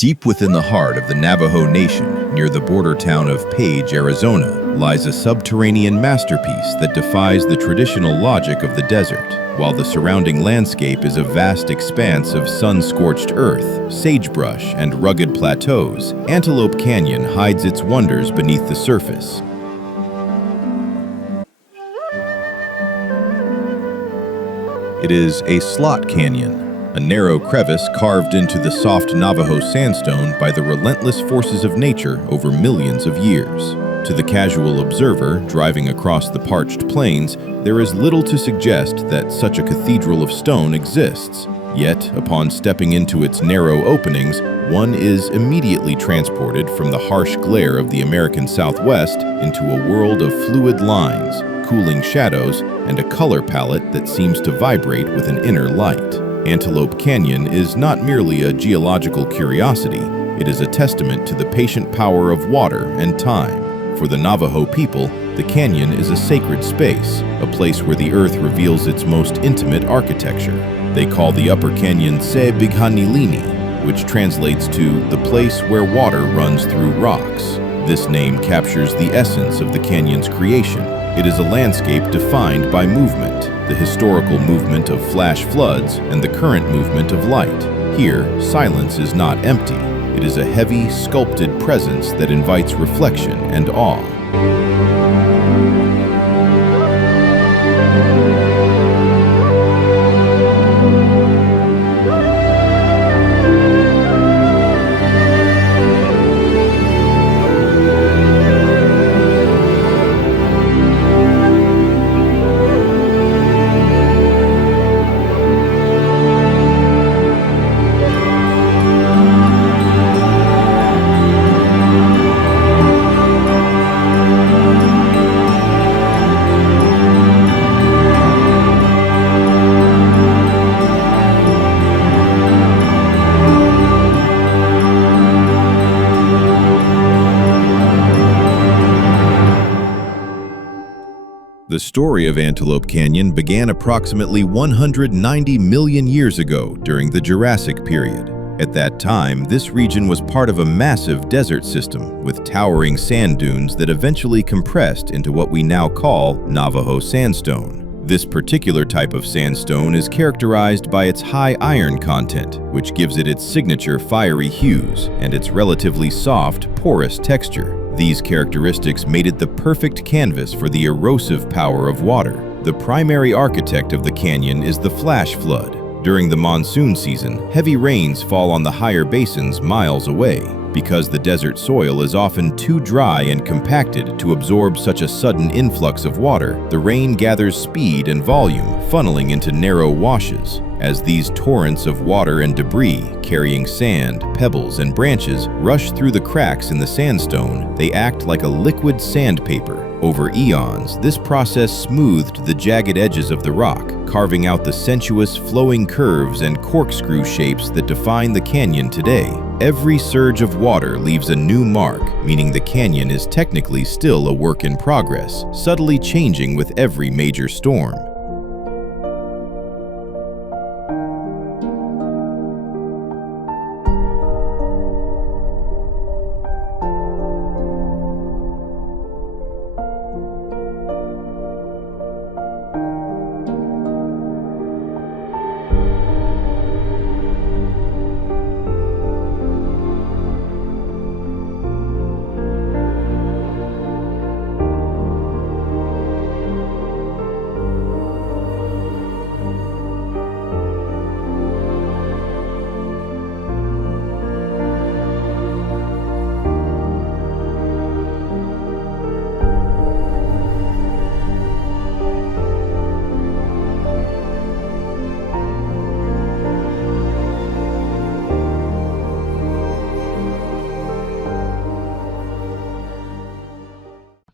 Deep within the heart of the Navajo Nation, near the border town of Page, Arizona, lies a subterranean masterpiece that defies the traditional logic of the desert. While the surrounding landscape is a vast expanse of sun-scorched earth, sagebrush, and rugged plateaus, Antelope Canyon hides its wonders beneath the surface. It is a slot canyon, a narrow crevice carved into the soft Navajo sandstone by the relentless forces of nature over millions of years. To the casual observer driving across the parched plains, there is little to suggest that such a cathedral of stone exists. Yet, upon stepping into its narrow openings, one is immediately transported from the harsh glare of the American Southwest into a world of fluid lines, cooling shadows, and a color palette that seems to vibrate with an inner light. Antelope Canyon is not merely a geological curiosity, it is a testament to the patient power of water and time. For the Navajo people, the canyon is a sacred space, a place where the earth reveals its most intimate architecture. They call the upper canyon Se-Bighanilini, which translates to the place where water runs through rocks. This name captures the essence of the canyon's creation. It is a landscape defined by movement, the historical movement of flash floods and the current movement of light. Here, silence is not empty. It is a heavy, sculpted presence that invites reflection and awe. The story of Antelope Canyon began approximately 190 million years ago during the Jurassic period. At that time, this region was part of a massive desert system with towering sand dunes that eventually compressed into what we now call Navajo Sandstone. This particular type of sandstone is characterized by its high iron content, which gives it its signature fiery hues and its relatively soft, porous texture. These characteristics made it the perfect canvas for the erosive power of water. The primary architect of the canyon is the flash flood. During the monsoon season, heavy rains fall on the higher basins miles away. Because the desert soil is often too dry and compacted to absorb such a sudden influx of water, the rain gathers speed and volume, funneling into narrow washes. As these torrents of water and debris, carrying sand, pebbles, and branches, rush through the cracks in the sandstone, they act like a liquid sandpaper. Over eons, this process smoothed the jagged edges of the rock, carving out the sensuous, flowing curves and corkscrew shapes that define the canyon today. Every surge of water leaves a new mark, meaning the canyon is technically still a work in progress, subtly changing with every major storm.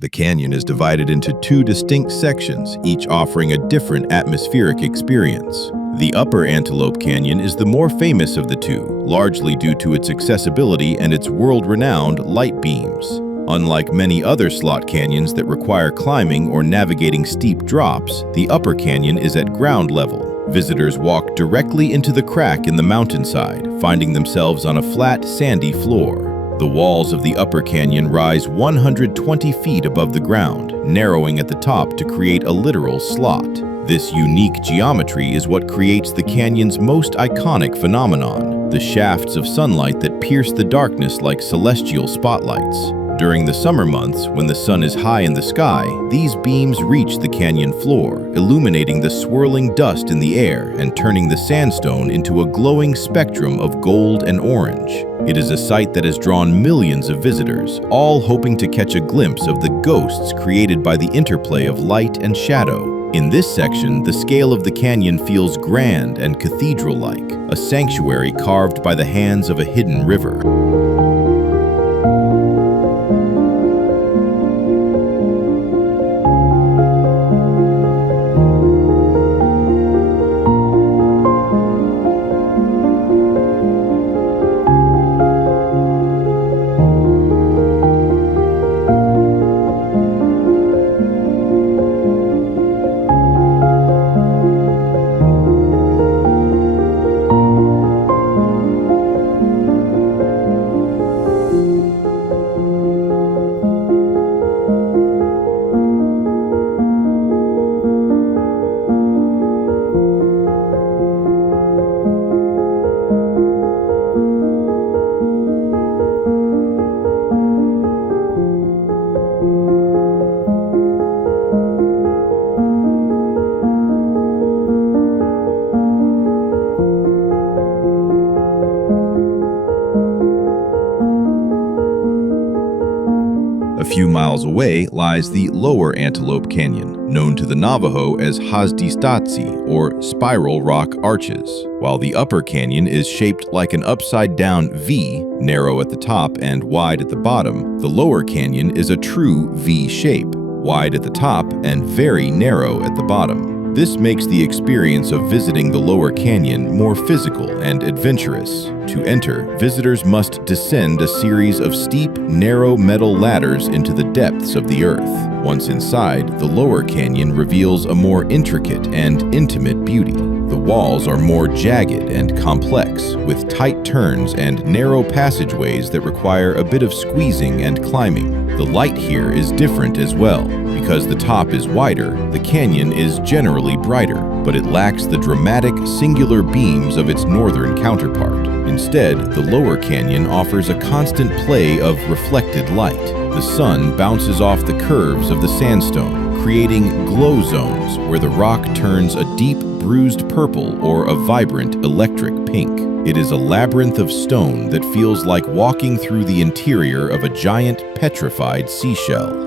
The canyon is divided into two distinct sections, each offering a different atmospheric experience. The upper Antelope Canyon is the more famous of the two, largely due to its accessibility and its world-renowned light beams. Unlike many other slot canyons that require climbing or navigating steep drops, the upper canyon is at ground level. Visitors walk directly into the crack in the mountainside, finding themselves on a flat, sandy floor. The walls of the upper canyon rise 120 feet above the ground, narrowing at the top to create a literal slot. This unique geometry is what creates the canyon's most iconic phenomenon, the shafts of sunlight that pierce the darkness like celestial spotlights. During the summer months, when the sun is high in the sky, these beams reach the canyon floor, illuminating the swirling dust in the air and turning the sandstone into a glowing spectrum of gold and orange. It is a sight that has drawn millions of visitors, all hoping to catch a glimpse of the ghosts created by the interplay of light and shadow. In this section, the scale of the canyon feels grand and cathedral-like, a sanctuary carved by the hands of a hidden river. A few miles away lies the lower Antelope Canyon, known to the Navajo as Hasdistatsi, or spiral rock arches. While the upper canyon is shaped like an upside-down V, narrow at the top and wide at the bottom, the lower canyon is a true V shape, wide at the top and very narrow at the bottom. This makes the experience of visiting the lower canyon more physical and adventurous. To enter, visitors must descend a series of steep, narrow metal ladders into the depths of the earth. Once inside, the lower canyon reveals a more intricate and intimate beauty. The walls are more jagged and complex, with tight turns and narrow passageways that require a bit of squeezing and climbing. The light here is different as well. Because the top is wider, the canyon is generally brighter, but it lacks the dramatic, singular beams of its northern counterpart. Instead, the lower canyon offers a constant play of reflected light. The sun bounces off the curves of the sandstone, creating glow zones where the rock turns a deep, bruised purple or a vibrant electric pink. It is a labyrinth of stone that feels like walking through the interior of a giant petrified seashell.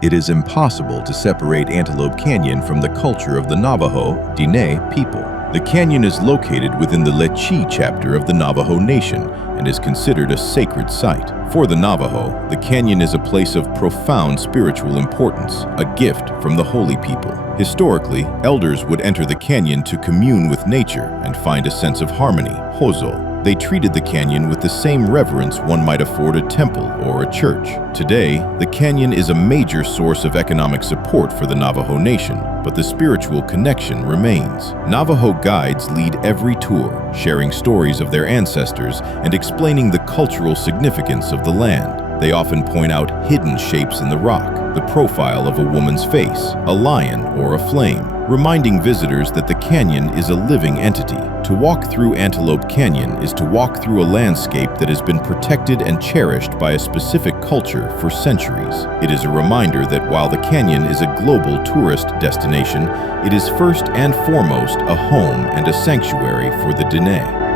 It is impossible to separate Antelope Canyon from the culture of the Navajo, Diné people. The canyon is located within the Lechi chapter of the Navajo Nation and is considered a sacred site. For the Navajo, the canyon is a place of profound spiritual importance, a gift from the holy people. Historically, elders would enter the canyon to commune with nature and find a sense of harmony, hozo. They treated the canyon with the same reverence one might afford a temple or a church. Today, the canyon is a major source of economic support for the Navajo Nation, but the spiritual connection remains. Navajo guides lead every tour, sharing stories of their ancestors and explaining the cultural significance of the land. They often point out hidden shapes in the rock, the profile of a woman's face, a lion, or a flame, reminding visitors that the canyon is a living entity. To walk through Antelope Canyon is to walk through a landscape that has been protected and cherished by a specific culture for centuries. It is a reminder that while the canyon is a global tourist destination, it is first and foremost a home and a sanctuary for the Dene.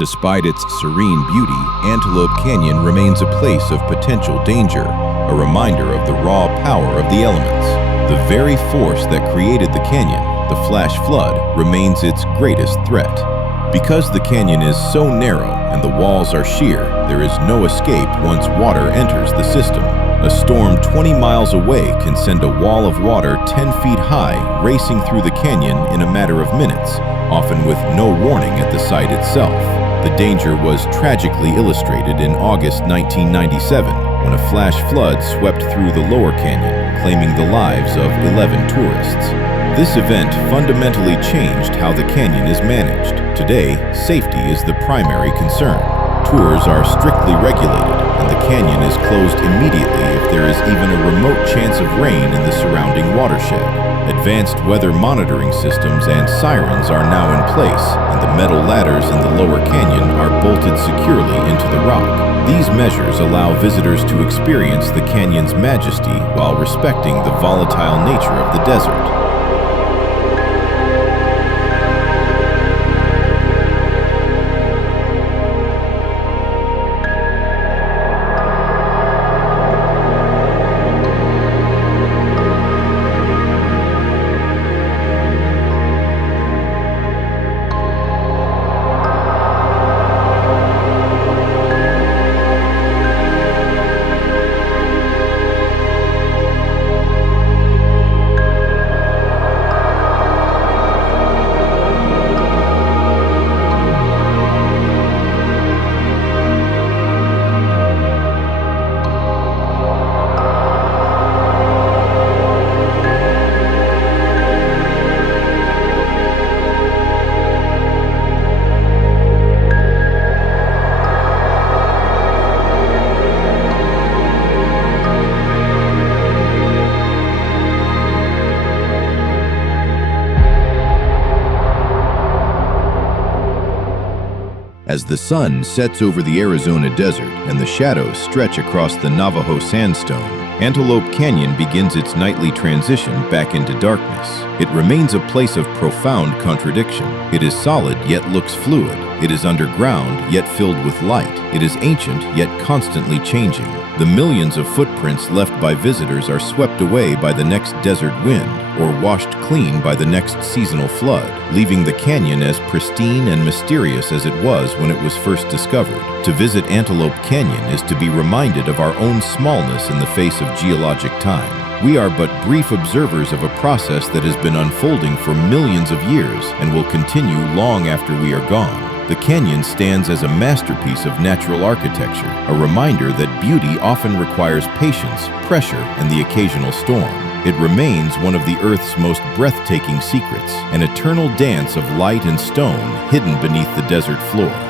Despite its serene beauty, Antelope Canyon remains a place of potential danger, a reminder of the raw power of the elements. The very force that created the canyon, the flash flood, remains its greatest threat. Because the canyon is so narrow and the walls are sheer, there is no escape once water enters the system. A storm 20 miles away can send a wall of water 10 feet high racing through the canyon in a matter of minutes, often with no warning at the site itself. The danger was tragically illustrated in August 1997, when a flash flood swept through the lower canyon, claiming the lives of 11 tourists. This event fundamentally changed how the canyon is managed. Today, safety is the primary concern. Tours are strictly regulated, and the canyon is closed immediately if there is even a remote chance of rain in the surrounding watershed. Advanced weather monitoring systems and sirens are now in place, and the metal ladders in the lower canyon are bolted securely into the rock. These measures allow visitors to experience the canyon's majesty while respecting the volatile nature of the desert. As the sun sets over the Arizona desert and the shadows stretch across the Navajo Sandstone, Antelope Canyon begins its nightly transition back into darkness. It remains a place of profound contradiction. It is solid yet looks fluid. It is underground yet filled with light. It is ancient yet constantly changing. The millions of footprints left by visitors are swept away by the next desert wind or washed clean by the next seasonal flood, leaving the canyon as pristine and mysterious as it was when it was first discovered. To visit Antelope Canyon is to be reminded of our own smallness in the face of geologic time. We are but brief observers of a process that has been unfolding for millions of years and will continue long after we are gone. The canyon stands as a masterpiece of natural architecture, a reminder that beauty often requires patience, pressure, and the occasional storm. It remains one of the Earth's most breathtaking secrets, an eternal dance of light and stone hidden beneath the desert floor.